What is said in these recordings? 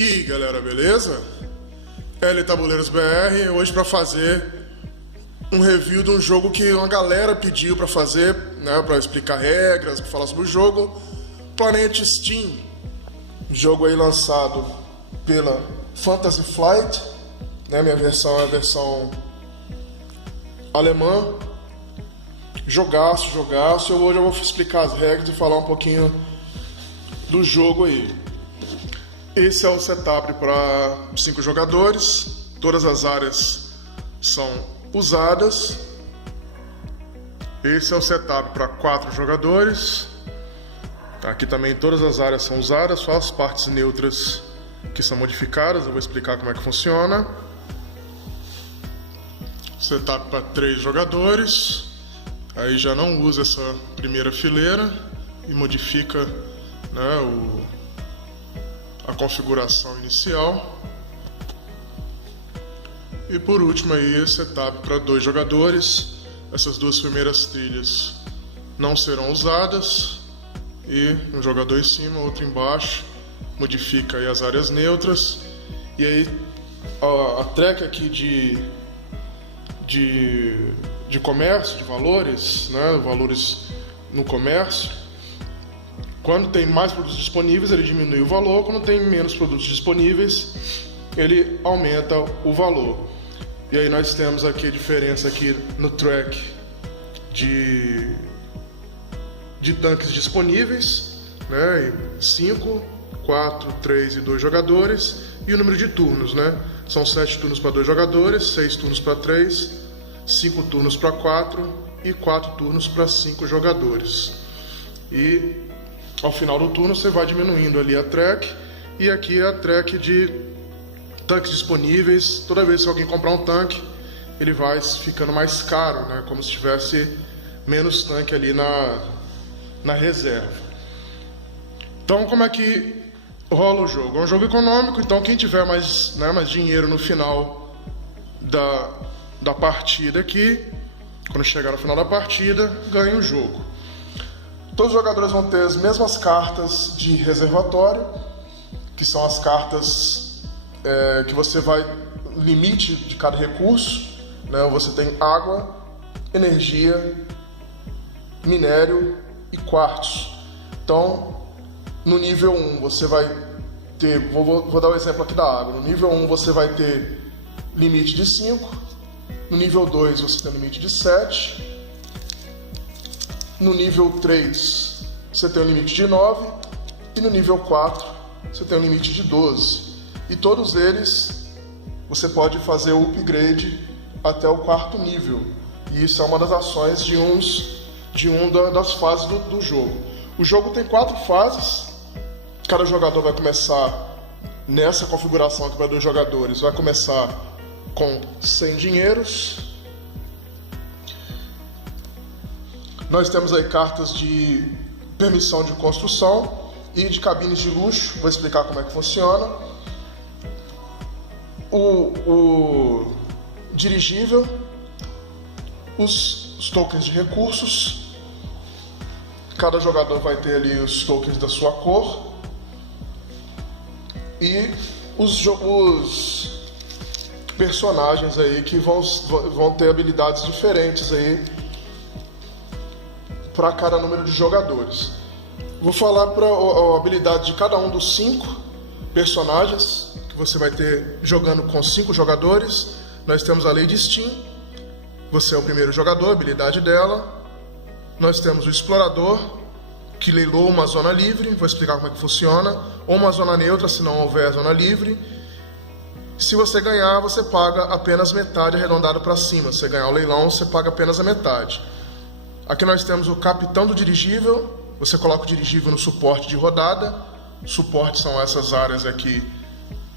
E aí, galera, beleza? L Tabuleiros BR, hoje para fazer um review de um jogo que uma galera pediu para fazer, né, para explicar regras, para falar sobre o jogo, Planet Steam. Jogo aí lançado pela Fantasy Flight, né, minha versão é a versão alemã. Jogaço. Hoje eu vou explicar as regras e falar um pouquinho do jogo aí. Esse é o setup para 5 jogadores, todas as áreas são usadas. Esse é o setup para 4 jogadores. Aqui também todas as áreas são usadas, só as partes neutras que são modificadas. Eu vou explicar como é que funciona. Setup para 3 jogadores. Aí já não usa essa primeira fileira e modifica, né, a configuração inicial. E por último aí, setup para 2 jogadores. Essas 2 primeiras trilhas não serão usadas. E um jogador em cima, outro embaixo. Modifica aí as áreas neutras. E aí a track aqui de comércio, de valores, né, valores no comércio. Quando tem mais produtos disponíveis, ele diminui o valor. Quando tem menos produtos disponíveis, ele aumenta o valor. E aí nós temos aqui a diferença aqui no track de tanques disponíveis, né? 5, 4, 3 e 2 jogadores. E o número de turnos, né? São 7 turnos para 2 jogadores, 6 turnos para 3, 5 turnos para 4 e 4 turnos para 5 jogadores. E ao final do turno você vai diminuindo ali a track. E aqui é a track de tanques disponíveis. Toda vez que alguém comprar um tanque, ele vai ficando mais caro, né? Como se tivesse menos tanque ali na reserva. Então, como é que rola o jogo? É um jogo econômico, então quem tiver mais dinheiro no final da partida aqui, quando chegar no final da partida, ganha o jogo. Todos os jogadores vão ter as mesmas cartas de reservatório, que são as cartas que você vai... limite de cada recurso, né? Você tem água, energia, minério e quartzo. Então, no nível 1 você vai ter... Vou dar o exemplo aqui da água. No nível 1 você vai ter limite de 5. No nível 2 você tem limite de 7. No nível 3 você tem um limite de 9. E no nível 4 você tem um limite de 12. E todos eles você pode fazer o upgrade até o 4º nível. E isso é uma das ações de uma das fases do jogo. O jogo tem 4 fases. Cada jogador vai começar nessa configuração aqui para 2 jogadores. Vai começar com 100 dinheiros. Nós temos aí cartas de permissão de construção e de cabines de luxo. Vou explicar como é que funciona. O dirigível, os tokens de recursos. Cada jogador vai ter ali os tokens da sua cor. E os personagens aí que vão ter habilidades diferentes aí para cada número de jogadores. Vou falar para a habilidade de cada um dos 5 personagens que você vai ter jogando com 5 jogadores. Nós temos a Lady Steam. Você é o primeiro jogador, a habilidade dela. Nós temos o Explorador, que leiloa uma zona livre. Vou explicar como é que funciona. Ou uma zona neutra, se não houver zona livre. Se você ganhar, você paga apenas metade arredondada para cima. Se você ganhar o leilão, você paga apenas a metade. Aqui nós temos o Capitão do Dirigível. Você coloca o dirigível no suporte de rodada. Suporte são essas áreas aqui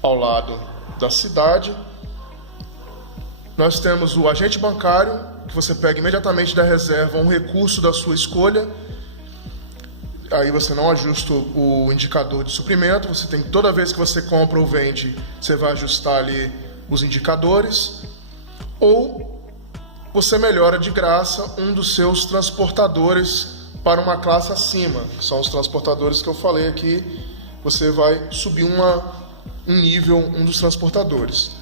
ao lado da cidade. Nós temos o Agente Bancário, que você pega imediatamente da reserva um recurso da sua escolha. Aí você não ajusta o indicador de suprimento. Você tem, toda vez que você compra ou vende, você vai ajustar ali os indicadores. Ou você melhora de graça um dos seus transportadores para uma classe acima, que são os transportadores que eu falei aqui. Você vai subir um nível, um dos transportadores.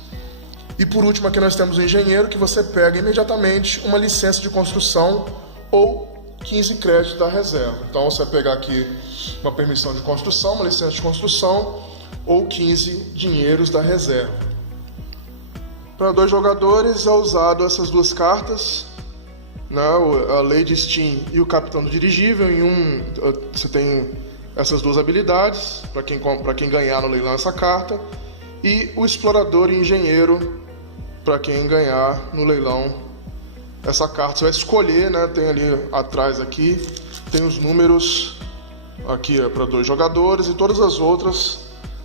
E por último aqui nós temos o engenheiro, que você pega imediatamente uma licença de construção ou 15 créditos da reserva. Então você vai pegar aqui uma permissão de construção, uma licença de construção ou 15 dinheiros da reserva. Para 2 jogadores é usado essas 2 cartas, né, a Lady Steam e o Capitão do Dirigível. Em você tem essas 2 habilidades para quem ganhar no leilão essa carta, e o Explorador e Engenheiro para quem ganhar no leilão essa carta. Você vai escolher, né, tem ali atrás aqui, tem os números, aqui é para 2 jogadores, e todas as outras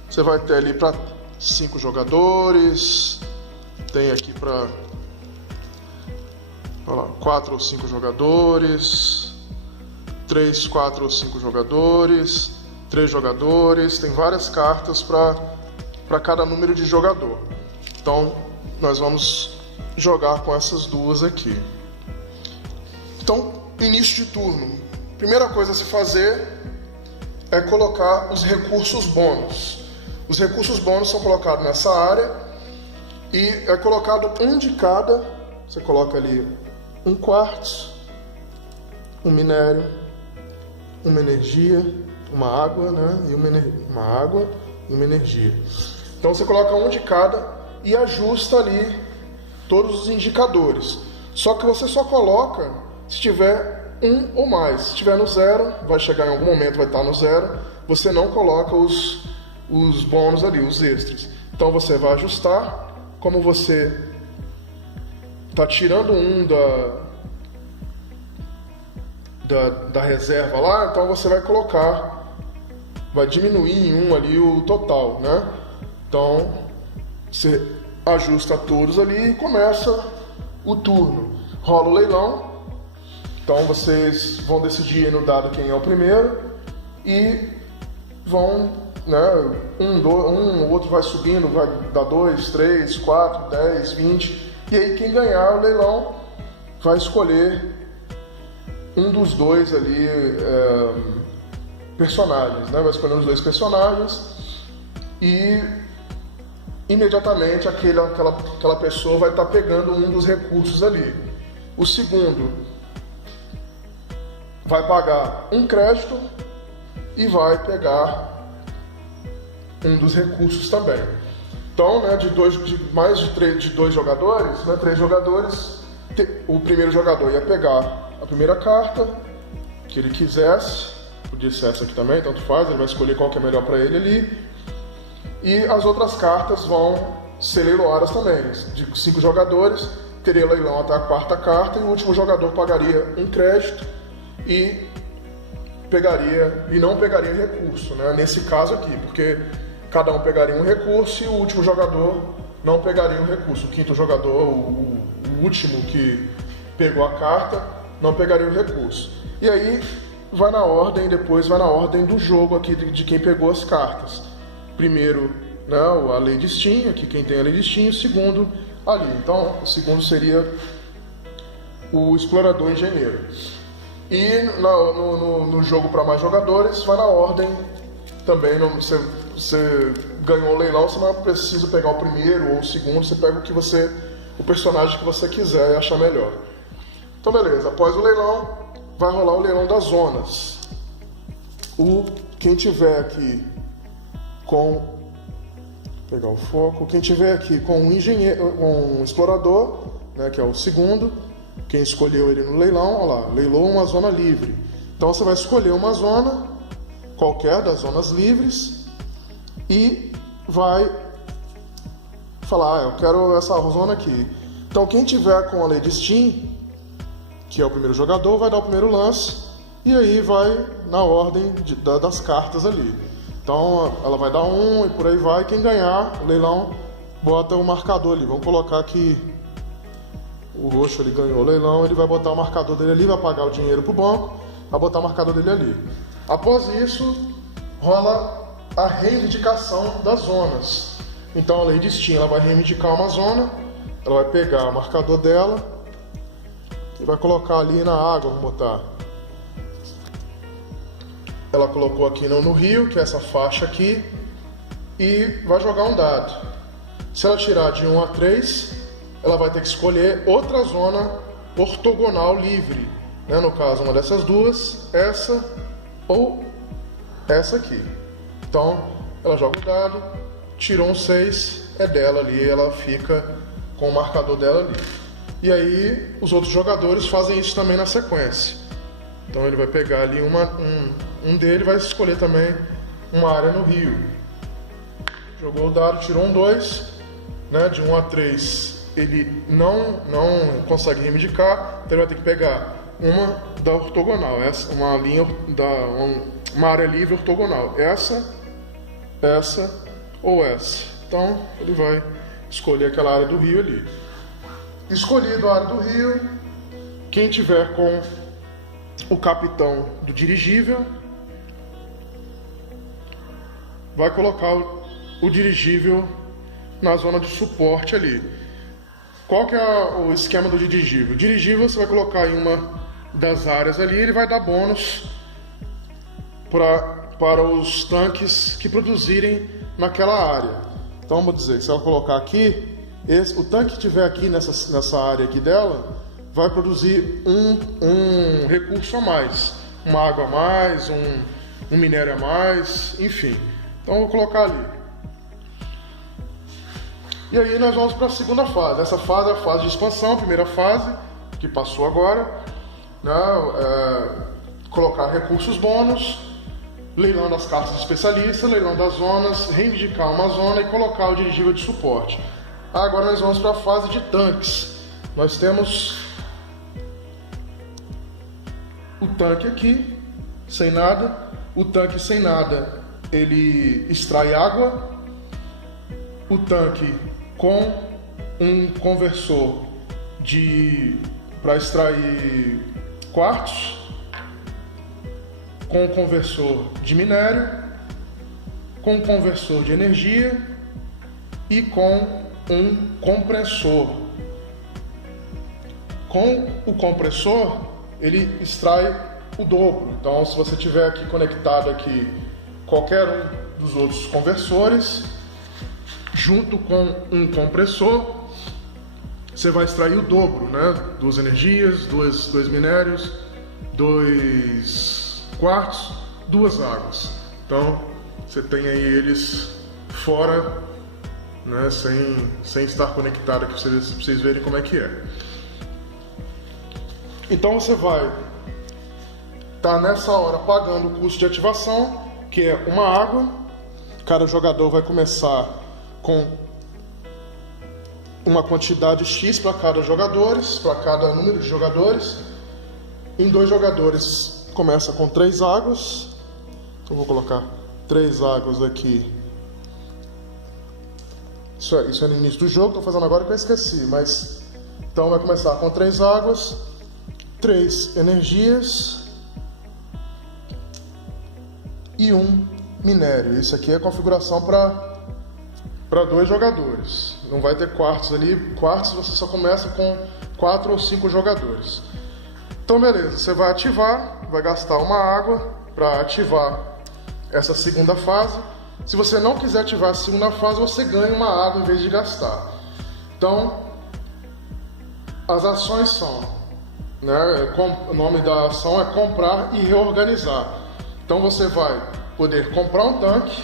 você vai ter ali para 5 jogadores, tem aqui para 4 ou 5 jogadores, 3, 4 ou 5 jogadores, 3 jogadores, tem várias cartas para cada número de jogador. Então nós vamos jogar com essas 2 aqui. Então, início de turno. Primeira coisa a se fazer é colocar os recursos bônus. Os recursos bônus são colocados nessa área e é colocado um de cada. Você coloca ali um quartzo, um minério, uma energia, uma água, né? E uma água e uma energia. Então você coloca um de cada e ajusta ali todos os indicadores. Só que você só coloca se tiver 1 ou mais. Se estiver no 0, vai chegar em algum momento, vai estar no 0. Você não coloca os bônus ali, os extras. Então você vai ajustar. Como você está tirando um da reserva lá, então você vai colocar, vai diminuir em 1 ali o total, né? Então você ajusta todos ali e começa o turno. Rola o leilão. Então vocês vão decidir no dado quem é o primeiro e vão, né, o outro vai subindo, vai dar 2, 3, 4, 10, 20. E aí quem ganhar o leilão vai escolher um dos 2 ali personagens, né? Vai escolher os 2 personagens e imediatamente aquela pessoa vai estar pegando um dos recursos ali. O segundo vai pagar um crédito e vai pegar um dos recursos também. Então, né, de 2 jogadores, né, 3 jogadores, o primeiro jogador ia pegar a primeira carta que ele quisesse, podia ser essa aqui também, tanto faz, ele vai escolher qual que é melhor para ele ali, e as outras cartas vão ser leiloadas também. De 5 jogadores, teria leilão até a 4ª carta, e o último jogador pagaria um crédito e não pegaria recurso, né, nesse caso aqui, porque cada um pegaria um recurso e o último jogador não pegaria um recurso. O 5º jogador, o último que pegou a carta, não pegaria o recurso. E aí depois vai na ordem do jogo aqui de quem pegou as cartas. Primeiro, né, a Lady Steam, aqui quem tem a Lady Steam, o segundo ali. Então, o segundo seria o Explorador Engenheiro. E no jogo para mais jogadores, vai na ordem também. Você ganhou o leilão, você não precisa pegar o primeiro ou o segundo, você pega o personagem que você quiser e achar melhor. Então beleza, após o leilão, vai rolar o leilão das zonas. Quem tiver aqui com... pegar o foco. Quem tiver aqui com um engenheiro, um explorador, né, que é o segundo, quem escolheu ele no leilão, olha lá, leilou uma zona livre. Então você vai escolher uma zona, qualquer das zonas livres, e vai falar, eu quero essa zona aqui. Então quem tiver com a Lady Steam, que é o primeiro jogador, vai dar o primeiro lance, e aí vai na ordem das cartas ali. Então ela vai dar 1 e por aí vai. Quem ganhar o leilão bota o marcador ali. Vamos colocar que o roxo ele ganhou o leilão, ele vai botar o marcador dele ali, vai pagar o dinheiro pro banco, vai botar o marcador dele ali. Após isso, rola a reivindicação das zonas. Então a Lady Steam ela vai reivindicar uma zona, ela vai pegar o marcador dela e vai colocar ali na água, vamos botar. Ela colocou aqui no rio, que é essa faixa aqui, e vai jogar um dado. Se ela tirar de 1 a 3, ela vai ter que escolher outra zona ortogonal livre, né? No caso, uma dessas duas, essa ou essa aqui. Então, ela joga o dado, tirou um 6, é dela ali, ela fica com o marcador dela ali. E aí, os outros jogadores fazem isso também na sequência. Então, ele vai pegar ali um dele, vai escolher também uma área no rio. Jogou o dado, tirou um 2, né? De 1 a 3, ele não consegue reivindicar, então ele vai ter que pegar uma da ortogonal, uma área livre ortogonal, essa ou essa. Então ele vai escolher aquela área do rio ali. Escolhido a área do rio, quem tiver com o capitão do dirigível vai colocar o dirigível na zona de suporte ali. Qual que é o esquema do dirigível? O dirigível você vai colocar em uma das áreas ali, ele vai dar bônus para os tanques que produzirem naquela área. Então vamos dizer, se ela colocar aqui, o tanque que tiver aqui nessa área aqui dela vai produzir um recurso a mais, uma água a mais, um minério a mais, enfim. Então eu vou colocar ali. E aí nós vamos para a segunda fase. Essa fase é a fase de expansão, a primeira fase, que passou agora, né? Colocar recursos bônus, leilão das cartas de especialista, leilão das zonas, reivindicar uma zona e colocar o dirigível de suporte. Agora nós vamos para a fase de tanques. Nós temos o tanque aqui, sem nada. O tanque sem nada, ele extrai água. O tanque com um conversor para extrair quartzo, com um conversor de minério, com um conversor de energia e com um compressor. Com o compressor, ele extrai o dobro. Então, se você tiver aqui conectado aqui qualquer um dos outros conversores, junto com um compressor, você vai extrair o dobro, né? 2 energias, 2 minérios, 2 quartos, 2 águas. Então, você tem aí eles fora, né? Sem estar conectado aqui, pra vocês verem como é que é. Então, você vai estar nessa hora pagando o custo de ativação, que é uma água. Cada jogador vai começar com uma quantidade X para cada número de jogadores. Em 2 jogadores começa com 3 águas. Então vou colocar 3 águas aqui. Isso é no início do jogo, estou fazendo agora que eu esqueci, mas então vai começar com 3 águas, 3 energias e 1 minério. Isso aqui é a configuração para 2 jogadores. Não vai ter quartos ali. Quartos você só começa com 4 ou 5 jogadores. Então beleza, você vai ativar, vai gastar uma água para ativar essa segunda fase. Se você não quiser ativar a segunda fase, você ganha uma água em vez de gastar. Então, as ações são, né, o nome da ação é comprar e reorganizar. Então você vai poder comprar um tanque.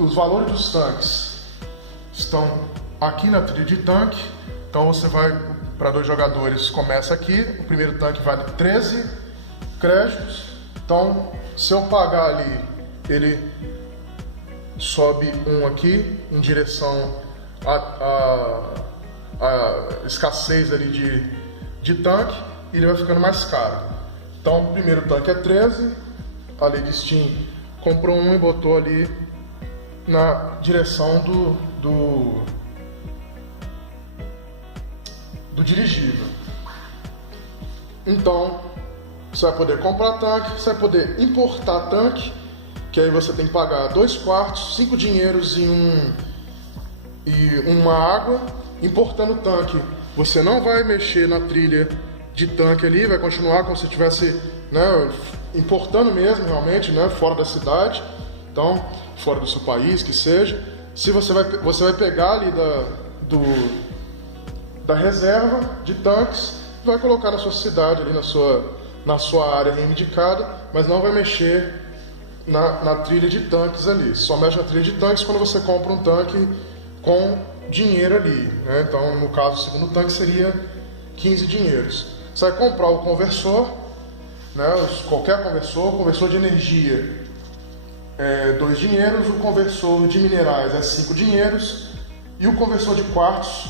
Os valores dos tanques estão aqui na trilha de tanque. Então você vai para 2 jogadores, começa aqui. O primeiro tanque vale 13 créditos. Então, se eu pagar ali, ele sobe 1 aqui em direção à escassez ali de tanque, e ele vai ficando mais caro. Então, o primeiro tanque é 13. A lei de Steam comprou 1 e botou ali na direção do dirigível. Então, você vai poder comprar tanque, você vai poder importar tanque, que aí você tem que pagar 2 quartos, 5 dinheiros e uma água. Importando tanque, você não vai mexer na trilha de tanque ali, vai continuar como se estivesse, né, importando mesmo, realmente, né, fora da cidade. Então, fora do seu país, que seja, se você vai pegar ali da reserva de tanques, vai colocar na sua cidade, ali na sua área reivindicada, mas não vai mexer na trilha de tanques ali. Só mexe na trilha de tanques quando você compra um tanque com dinheiro ali, né? Então, no caso, o segundo tanque seria 15 dinheiros. Você vai comprar o conversor, né? Qualquer conversor de energia é 2 dinheiros, o conversor de minerais é 5 dinheiros e o conversor de quartzo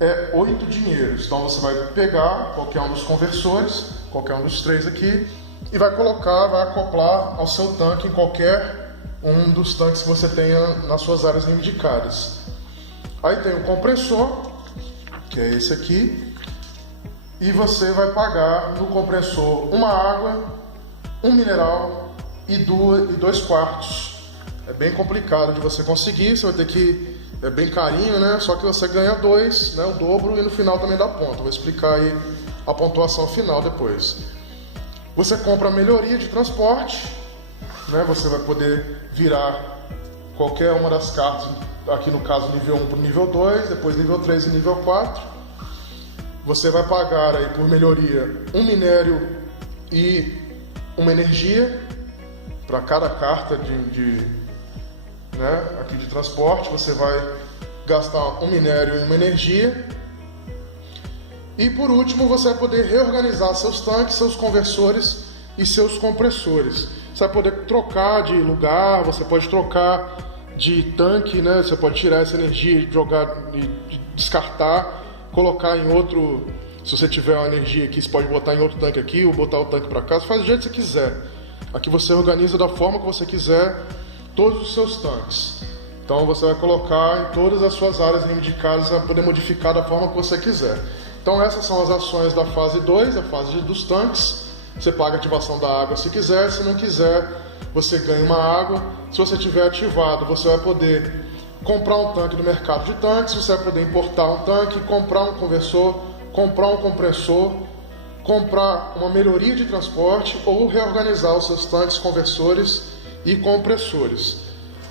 é 8 dinheiros. Então você vai pegar qualquer um dos conversores, qualquer um dos 3 aqui, e vai acoplar ao seu tanque em qualquer um dos tanques que você tenha nas suas áreas reivindicadas. Aí tem o compressor, que é esse aqui, e você vai pagar no compressor uma água, um mineral e 2 quartos. É bem complicado de você conseguir, você vai ter que... É bem carinho, né? Só que você ganha 2, né? O dobro, e no final também dá ponto. Vou explicar aí a pontuação final depois. Você compra a melhoria de transporte, né? Você vai poder virar qualquer uma das cartas, aqui no caso nível 1 para o nível 2, depois nível 3 e nível 4. Você vai pagar aí por melhoria um minério e uma energia para cada carta aqui de transporte. Você vai gastar um minério e uma energia. E por último, você vai poder reorganizar seus tanques, seus conversores e seus compressores. Você vai poder trocar de lugar, você pode trocar de tanque, né? Você pode tirar essa energia, jogar e descartar, colocar em outro. Se você tiver uma energia aqui, você pode botar em outro tanque aqui ou botar o tanque para cá. Você faz do jeito que você quiser. Aqui você organiza da forma que você quiser todos os seus tanques. Então você vai colocar em todas as suas áreas reivindicadas, para poder modificar da forma que você quiser. Então essas são as ações da fase 2, a fase dos tanques. Você paga a ativação da água se quiser, se não quiser, você ganha uma água. Se você tiver ativado, você vai poder comprar um tanque no mercado de tanques, você vai poder importar um tanque, comprar um conversor, comprar um compressor, comprar uma melhoria de transporte ou reorganizar os seus tanques, conversores e compressores.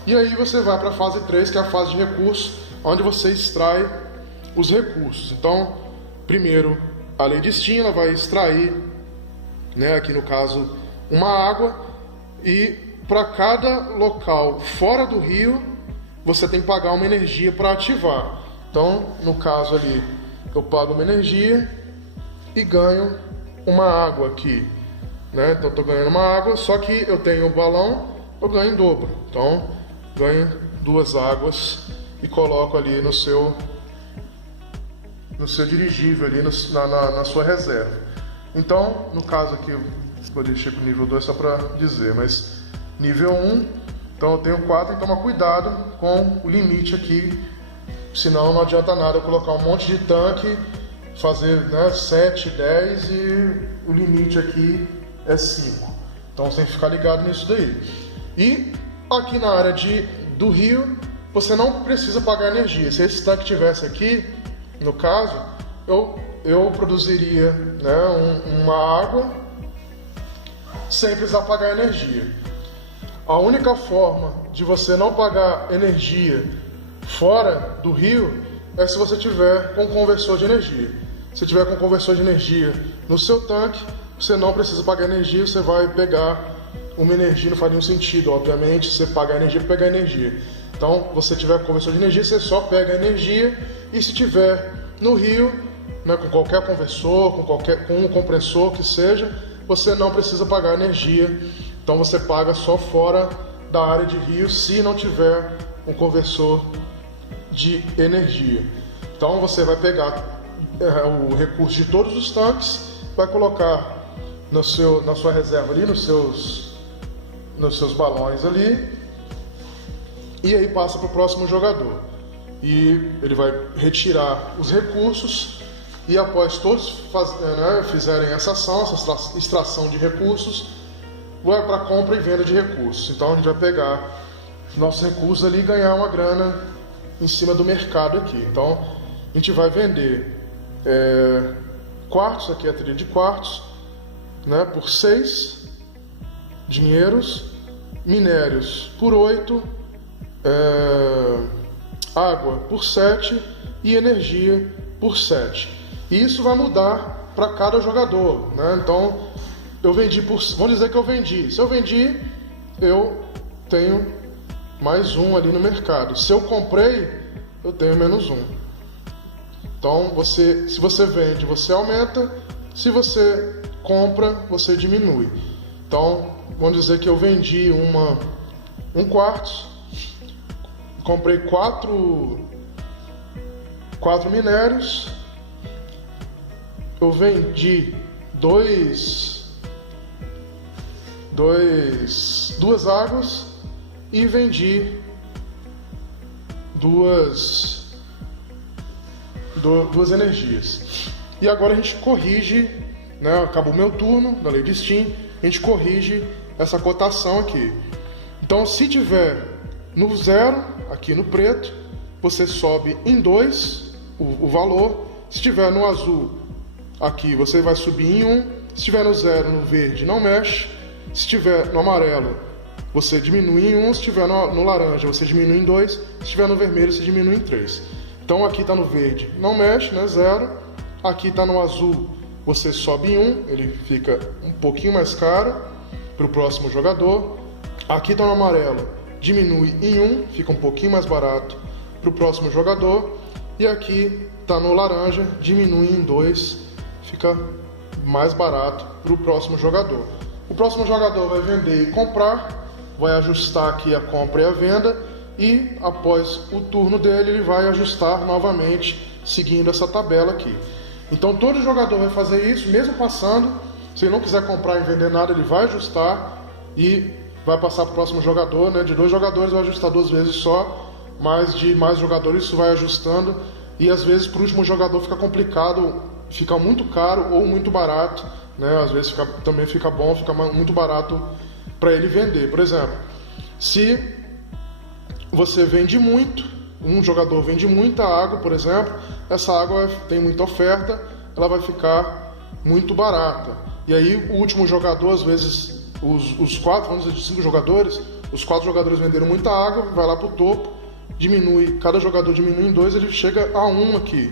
E aí você vai para a fase 3, que é a fase de recursos, onde você extrai os recursos. Então, primeiro, a Lady Steam ela vai extrair, né, aqui no caso, uma água, e para cada local fora do rio, você tem que pagar uma energia para ativar. Então, no caso ali, eu pago uma energia e ganho uma água aqui, né? Então, estou ganhando uma água, só que eu tenho um balão, eu ganho em dobro. Então, ganho 2 águas e coloco ali no seu dirigível, ali na sua reserva. Então, no caso aqui, eu vou deixar para o nível 2 só para dizer, mas nível 1, então eu tenho 4, então toma cuidado com o limite aqui, senão não adianta nada eu colocar um monte de tanque, fazer, né, 7, 10 e o limite aqui é 5. Então você tem que ficar ligado nisso daí. E aqui na área do rio, você não precisa pagar energia. Se esse tanque tivesse aqui, no caso, eu produziria, né, uma água sem precisar pagar energia. A única forma de você não pagar energia fora do rio é se você tiver com conversor de energia. Se tiver com conversor de energia no seu tanque, você não precisa pagar energia, você vai pegar uma energia, não faz nenhum sentido, obviamente, você pagar energia para pegar energia. Então, você tiver com conversor de energia, você só pega a energia, e se tiver no rio, né, com qualquer conversor, com um compressor que seja, você não precisa pagar energia. Então você paga só fora da área de rio se não tiver um conversor de energia. Então você vai pegar o recurso de todos os tanques, vai colocar na sua reserva ali, nos seus balões ali, e aí passa para o próximo jogador. E ele vai retirar os recursos, e após todos fizerem essa ação, essa extração de recursos, vai para compra e venda de recursos. Então a gente vai pegar nossos recursos ali e ganhar uma grana em cima do mercado aqui. Então a gente vai vender quartos, aqui é a trilha de quartos, né, por 6 dinheiros, minérios por 8, água por 7 e energia por 7. E isso vai mudar para cada jogador, né? Então, eu vendi vamos dizer que eu vendi. Se eu vendi, eu tenho mais 1 ali no mercado. Se eu comprei, eu tenho menos 1. Então, se você vende, você aumenta. Se você compra, você diminui. Então, vamos dizer que eu vendi um quartzo, comprei 4 minérios, eu vendi 2 águas e vendi 2 energias. E agora a gente corrige, né? Acabou o meu turno da lei de Steam, a gente corrige essa cotação aqui. Então, se tiver no 0, aqui no preto, você sobe em 2 o valor. Se tiver no azul, aqui você vai subir em 1. Se tiver no 0, no verde, não mexe. Se tiver no amarelo, você diminui em 1. Se tiver no laranja, você diminui em 2. Se tiver no vermelho, você diminui em 3. Então, aqui está no verde, não mexe, né? 0. Aqui está no azul, você sobe em 1, ele fica um pouquinho mais caro para o próximo jogador. Aqui está no amarelo, diminui em 1, fica um pouquinho mais barato para o próximo jogador. E aqui está no laranja, diminui em 2, fica mais barato para o próximo jogador. O próximo jogador vai vender e comprar, vai ajustar aqui a compra e a venda, e após o turno dele, ele vai ajustar novamente, seguindo essa tabela aqui. Então todo jogador vai fazer isso, mesmo passando. Se ele não quiser comprar e vender nada, ele vai ajustar e vai passar para o próximo jogador, né? De 2 jogadores vai ajustar 2 vezes só, mas de mais jogadores isso vai ajustando. E às vezes para o último jogador fica complicado, fica muito caro ou muito barato, né? Às vezes também fica bom, fica muito barato para ele vender. Por exemplo, se você vende muito, um jogador vende muita água, por exemplo, essa água tem muita oferta, ela vai ficar muito barata. E aí o último jogador, às vezes, os 4, vamos dizer, de 5 jogadores, os 4 jogadores venderam muita água, vai lá para o topo, diminui, cada jogador diminui em 2, ele chega a 1 aqui.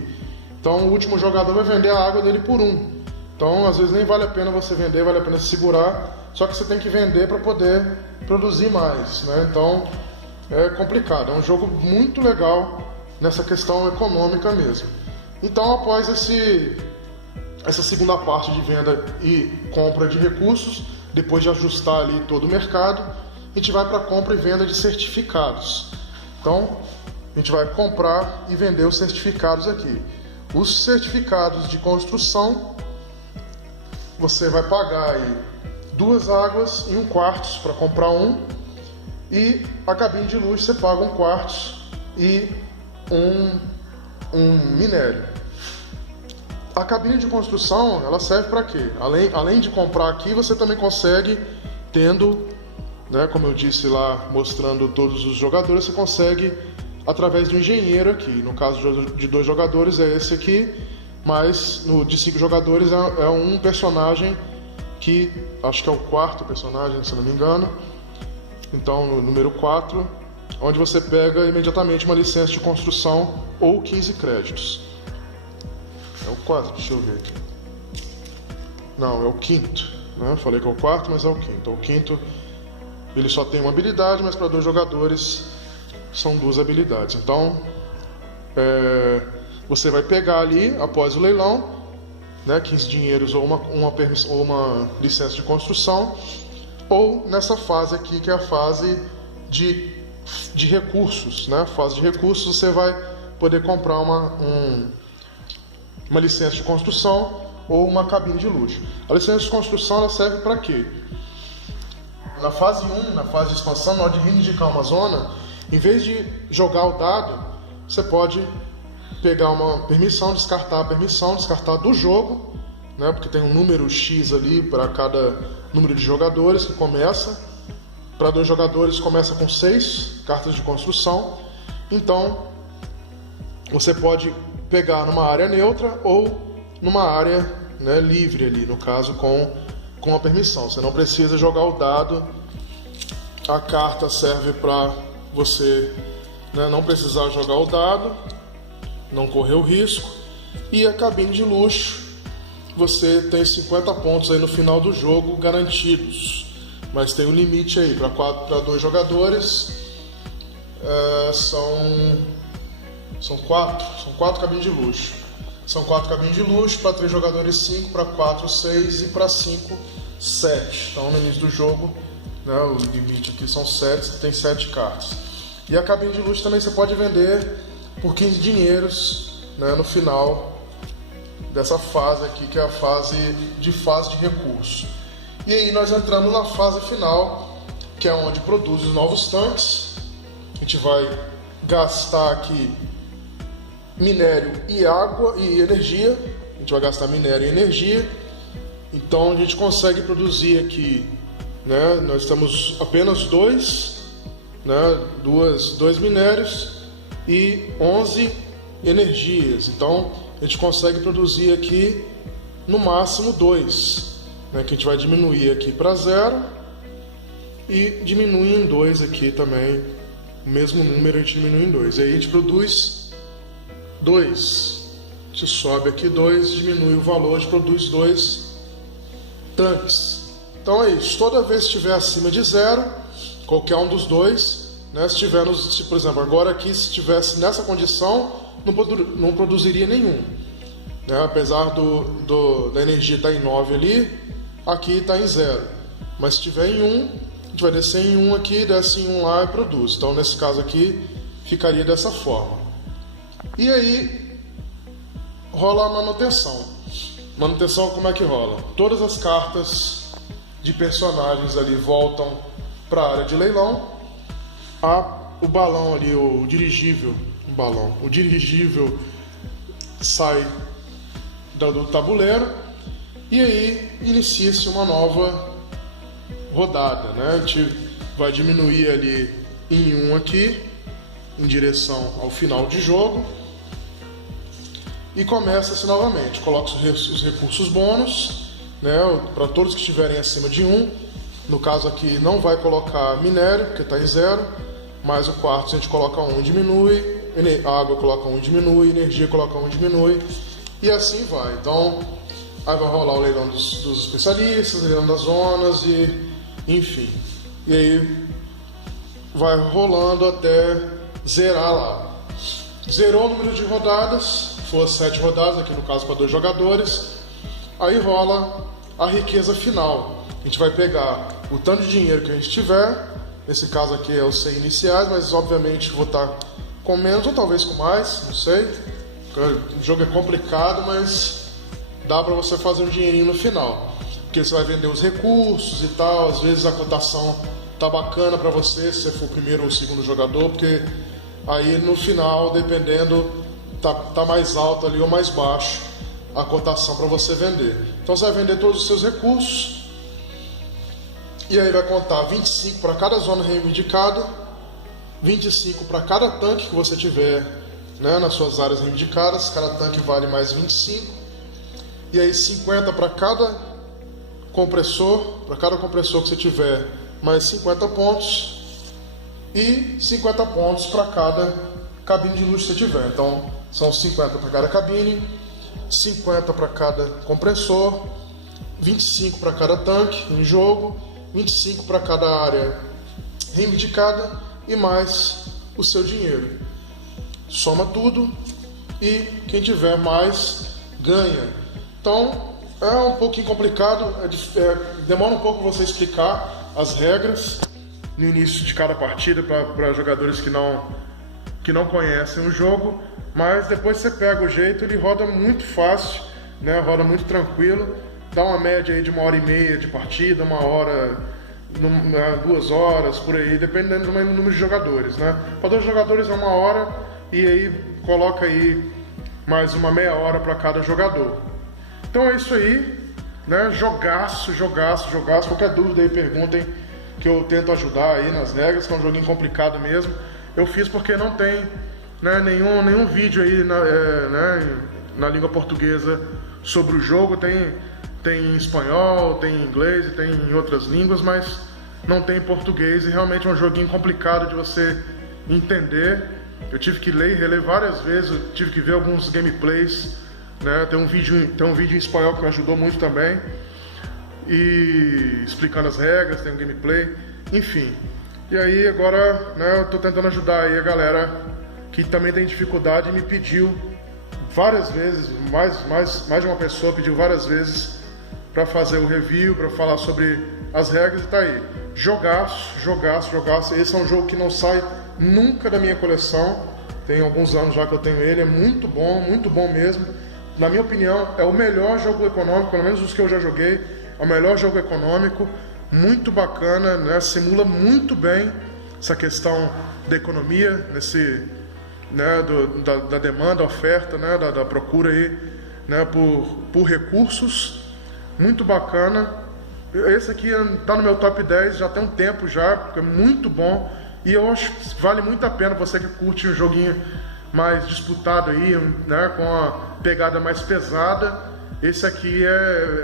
Então o último jogador vai vender a água dele por 1. Então às vezes nem vale a pena você vender, vale a pena segurar, só que você tem que vender para poder produzir mais, né? Então é complicado, é um jogo muito legal nessa questão econômica mesmo. Então, após essa segunda parte de venda e compra de recursos, depois de ajustar ali todo o mercado, a gente vai para a compra e venda de certificados. Então, a gente vai comprar e vender os certificados aqui. Os certificados de construção, você vai pagar aí 2 águas e 1 quartzo para comprar um. E a cabine de luz você paga 1 quartzo e um minério. A cabine de construção, ela serve para quê? Além de comprar aqui, você também consegue, tendo, né, como eu disse lá, mostrando todos os jogadores, você consegue através do engenheiro aqui. No caso de 2 jogadores é esse aqui, mas no de 5 jogadores é um personagem que, acho que é o 4º personagem, se não me engano. Então, no número 4, onde você pega imediatamente uma licença de construção ou 15 créditos. É o 4, deixa eu ver aqui. Não, é o 5º. Né? Eu falei que é o 4º, mas é o 5º. O 5º, ele só tem uma habilidade, mas para 2 jogadores são 2 habilidades. Então, você vai pegar ali, após o leilão, né, 15 dinheiros ou uma licença de construção, ou nessa fase aqui, que é a fase de recursos, né? Fase de recursos, você vai poder comprar uma licença de construção ou uma cabine de luxo. A licença de construção, ela serve para quê? Na fase 1, na fase de expansão, na hora de reivindicar uma zona, em vez de jogar o dado, você pode pegar uma permissão, descartar a permissão, descartar do jogo, né? Porque tem um número X ali para cada número de jogadores que começa. Para 2 jogadores começa com 6 cartas de construção. Então você pode pegar numa área neutra ou numa área, né, livre ali, no caso com a permissão. Você não precisa jogar o dado A carta serve para você, né, não precisar jogar o dado, não correr o risco. E a cabine de luxo, você tem 50 pontos aí no final do jogo garantidos, mas tem um limite aí para 2 jogadores. São quatro cabines de luxo. São 4 cabines de luxo, para 3 jogadores 5, para 4 6 e para 5 7. Então no início do jogo, né, o limite aqui são 7, você tem 7 cartas. E a cabine de luxo também você pode vender por 15 dinheiros, né, no final dessa fase aqui, que é a fase de recurso. E aí nós entramos na fase final, que é onde produz os novos tanques. A gente vai gastar aqui minério e água e energia. A gente vai gastar minério e energia. Então a gente consegue produzir aqui, né, nós temos apenas 2 minérios e 11 energias. Então a gente consegue produzir aqui no máximo 2, né, que a gente vai diminuir aqui para 0 e diminuir em 2 aqui também, o mesmo número a gente diminui em 2. Aí a gente produz 2, a gente sobe aqui 2, diminui o valor, a gente produz 2 tanques. Então é isso, toda vez que estiver acima de 0, qualquer um dos dois, né, se por exemplo, agora aqui, se estivesse nessa condição, não produziria nenhum, né? Apesar da energia estar em 9 ali, aqui está em 0, mas se estiver em 1, a gente vai descer em 1 aqui, desce em 1 lá e produz. Então nesse caso aqui ficaria dessa forma. E aí rola a manutenção. Manutenção, como é que rola? Todas as cartas de personagens ali voltam para a área de leilão. O balão ali, o dirigível sai do tabuleiro e aí inicia-se uma nova rodada, né? A gente vai diminuir ali em 1 aqui, em direção ao final de jogo, e começa-se novamente. Coloca os recursos bônus, né, para todos que estiverem acima de 1. No caso aqui não vai colocar minério, porque está em 0, mas o quartzo a gente coloca 1 e diminui, a água coloca 1 e diminui, energia coloca 1 e diminui, e assim vai. Então aí vai rolar o leilão dos especialistas, o leilão das zonas, e enfim. E aí vai rolando até zerar lá. Zerou o número de rodadas, for 7 rodadas, aqui no caso para 2 jogadores, aí rola a riqueza final. A gente vai pegar o tanto de dinheiro que a gente tiver, nesse caso aqui é os 100 iniciais, mas obviamente vou estar com menos ou talvez com mais, não sei. O jogo é complicado, mas dá para você fazer um dinheirinho no final, porque você vai vender os recursos e tal. Às vezes a cotação tá bacana para você, se você for o primeiro ou o segundo jogador, porque aí no final, dependendo, tá mais alto ali ou mais baixo a cotação para você vender. Então você vai vender todos os seus recursos e aí vai contar 25 para cada zona reivindicada, 25 para cada tanque que você tiver, né, nas suas áreas reivindicadas. Cada tanque vale mais 25, e aí 50 para cada compressor que você tiver, mais 50 pontos, e 50 pontos para cada cabine de luxo que você tiver. Então são 50 para cada cabine, 50 para cada compressor, 25 para cada tanque em jogo, 25 para cada área reivindicada e mais o seu dinheiro. Soma tudo e quem tiver mais ganha. Então é um pouquinho complicado, demora um pouco você explicar as regras no início de cada partida para jogadores que não conhecem o jogo, mas depois você pega o jeito, ele roda muito fácil, né? Roda muito tranquilo, dá uma média aí de 1h30 de partida, 1 hora, 2 horas, por aí, dependendo do número de jogadores, né? Para 2 jogadores é 1 hora, e aí coloca aí mais uma meia hora para cada jogador. Então é isso aí, né? Jogaço. Qualquer dúvida aí perguntem, que eu tento ajudar aí nas regras, que é um joguinho complicado mesmo. Eu fiz porque não tem, né, nenhum vídeo aí na língua portuguesa sobre o jogo. Tem em espanhol, tem em inglês e tem em outras línguas, mas não tem em português e realmente é um joguinho complicado de você entender. Eu tive que ler e reler várias vezes, eu tive que ver alguns gameplays, né? Tem um vídeo em espanhol que me ajudou muito também, e explicando as regras, tem um gameplay, enfim. E aí agora, né, eu tô tentando ajudar aí a galera que também tem dificuldade e me pediu várias vezes, mais de uma pessoa pediu várias vezes para fazer o review, para falar sobre as regras, e tá aí. Jogaço. Esse é um jogo que não sai nunca da minha coleção, tem alguns anos já que eu tenho ele, é muito bom mesmo. Na minha opinião, é o melhor jogo econômico, pelo menos os que eu já joguei, é o melhor jogo econômico, muito bacana, né? Simula muito bem essa questão da economia, né, da demanda, oferta, né, da procura aí, né, por recursos, muito bacana. Esse aqui tá no meu top 10, já tem um tempo já, porque é muito bom, e eu acho que vale muito a pena você que curte um joguinho mais disputado aí, né, com a pegada mais pesada. Esse aqui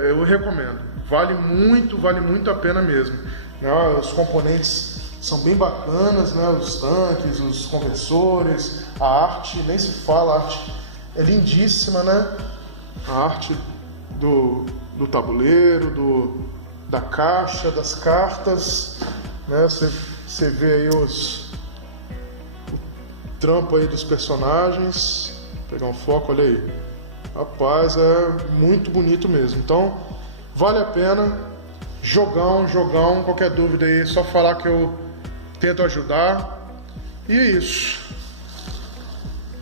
eu recomendo, vale muito a pena mesmo, né, os componentes são bem bacanas, né, os tanques, os conversores, a arte, nem se fala, a arte é lindíssima, né, a arte do tabuleiro, da caixa, das cartas, né? Você vê aí o trampo aí dos personagens. Vou pegar um foco, olha aí. Rapaz, é muito bonito mesmo. Então, vale a pena. Jogão. Qualquer dúvida aí, é só falar que eu tento ajudar. E é isso.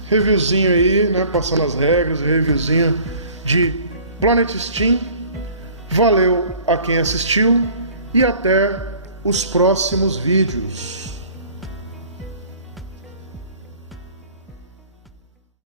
Reviewzinho aí, né? Passando as regras, reviewzinho de Planet Steam. Valeu a quem assistiu e até os próximos vídeos.